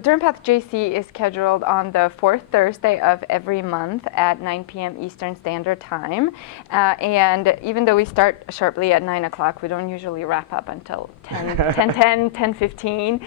DermPath JC is scheduled on the fourth Thursday of every month at 9 p.m. Eastern Standard Time. And even though we start sharply at 9 o'clock, we don't usually wrap up until 10:15.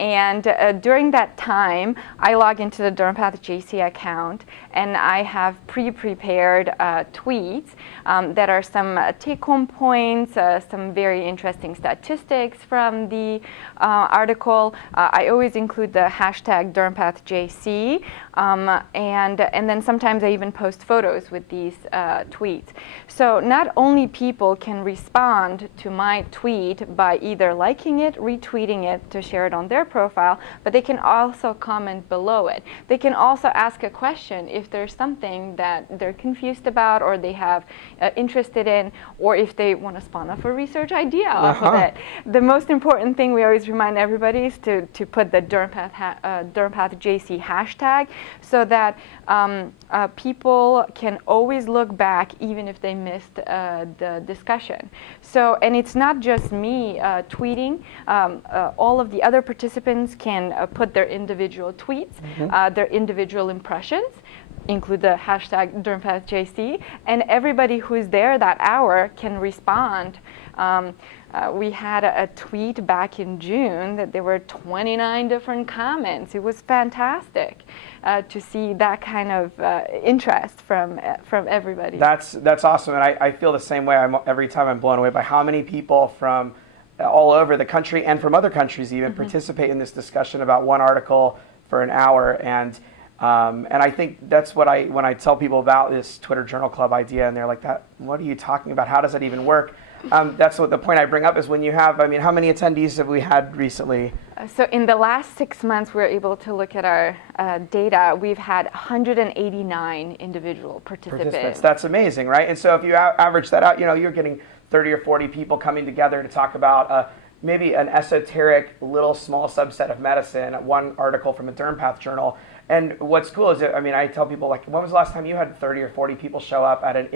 And during that time, I log into the DermPath JC account, and I have pre-prepared tweets that are some take-home points, some very interesting statistics from the article. I always include the hashtag DermPathJC, and then sometimes I even post photos with these tweets. So not only people can respond to my tweet by either liking it, retweeting it to share it on their profile, but they can also comment below it. They can also ask a question if there's something that they're confused about or they have interested in, or if they want to spawn off a research idea off of it. The most important thing we always remind everybody is to put the DermPath JC hashtag, so that people can always look back even if they missed the discussion. So, and it's not just me tweeting. All of the other participants can put their individual tweets, their individual impressions, include the hashtag DermPathJC, and everybody who's there that hour can respond. We had a tweet back in June that there were 29 different comments. It was fantastic to see that kind of interest from everybody. That's awesome, and I feel the same way. Every time I'm blown away by how many people from all over the country and from other countries even participate in this discussion about one article for an hour. And I think that's what when I tell people about this Twitter Journal Club idea, and they're like, what are you talking about? How does that even work? That's what the point I bring up is when you have, how many attendees have we had recently? So in the last 6 months, we're able to look at our data. We've had 189 individual participants. That's amazing, right? And so if you average that out, you're getting 30 or 40 people coming together to talk about maybe an esoteric little small subset of medicine, one article from a DermPath journal. And what's cool is that, I tell people, like, when was the last time you had 30 or 40 people show up at an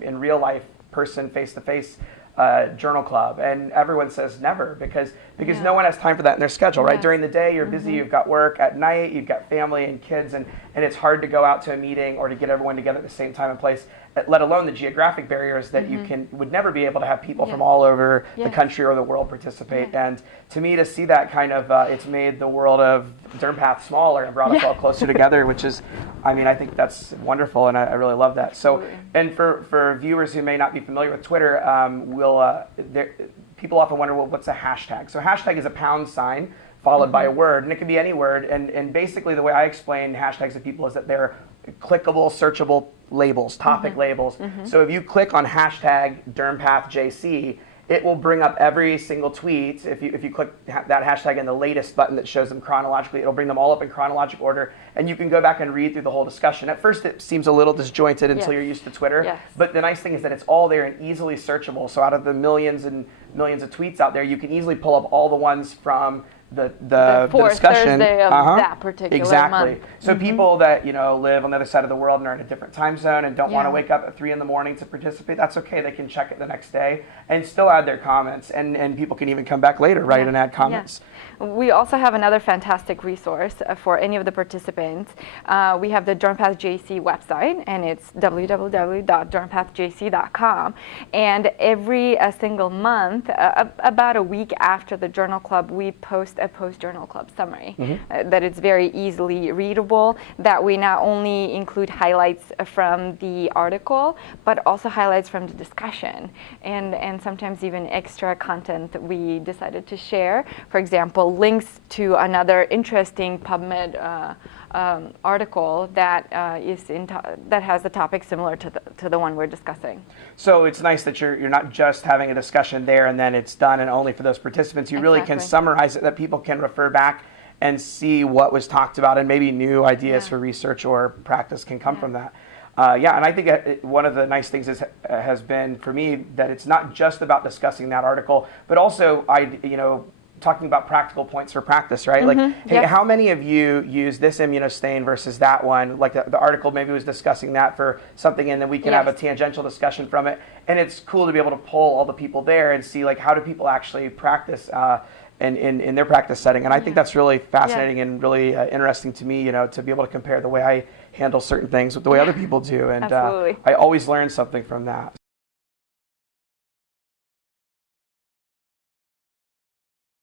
in real life person, face-to-face journal club? And everyone says never, because no one has time for that in their schedule, right? During the day, you're busy, you've got work. At night, you've got family and kids, and it's hard to go out to a meeting or to get everyone together at the same time and place, let alone the geographic barriers that you would never be able to have people from all over the country or the world participate. And to me, to see that kind of, it's made the world of DermPath smaller and brought us all closer together, which is, I think that's wonderful, and I really love that. So, and for viewers who may not be familiar with Twitter, people often wonder, well, what's a hashtag? So hashtag is a £, followed by a word, and it can be any word. And basically the way I explain hashtags to people is that they're clickable, searchable labels, topic labels. So if you click on hashtag DermPathJC, it will bring up every single tweet. If you click that hashtag and the latest button that shows them chronologically, it'll bring them all up in chronological order, and you can go back and read through the whole discussion. At first it seems a little disjointed until you're used to Twitter, but the nice thing is that it's all there and easily searchable. So out of the millions and millions of tweets out there, you can easily pull up all the ones from the fourth discussion Thursday of that particular month. So people that live on the other side of the world and are in a different time zone and don't want to wake up at 3 a.m. to participate, that's okay. They can check it the next day and still add their comments, and people can even come back later, right, and add comments. We also have another fantastic resource for any of the participants. We have the DermPath JC website, and it's www.dermpathjc.com. And every single month, about a week after the journal club, we post a post-journal club summary that it's very easily readable, that we not only include highlights from the article, but also highlights from the discussion, and sometimes even extra content that we decided to share. For example, links to another interesting PubMed article that that has a topic similar to the one we're discussing. So it's nice that you're not just having a discussion there and then it's done and only for those participants. You really can summarize it, that people can refer back and see what was talked about, and maybe new ideas for research or practice can come from that. And I think one of the nice things has been for me that it's not just about discussing that article, but also talking about practical points for practice, right? Like, hey, how many of you use this immunostain versus that one? Like the article maybe was discussing that for something, and then we can have a tangential discussion from it. And it's cool to be able to poll all the people there and see, like, how do people actually practice in their practice setting. And I think that's really fascinating and really interesting to me, to be able to compare the way I handle certain things with the way other people do. And Absolutely. I always learn something from that.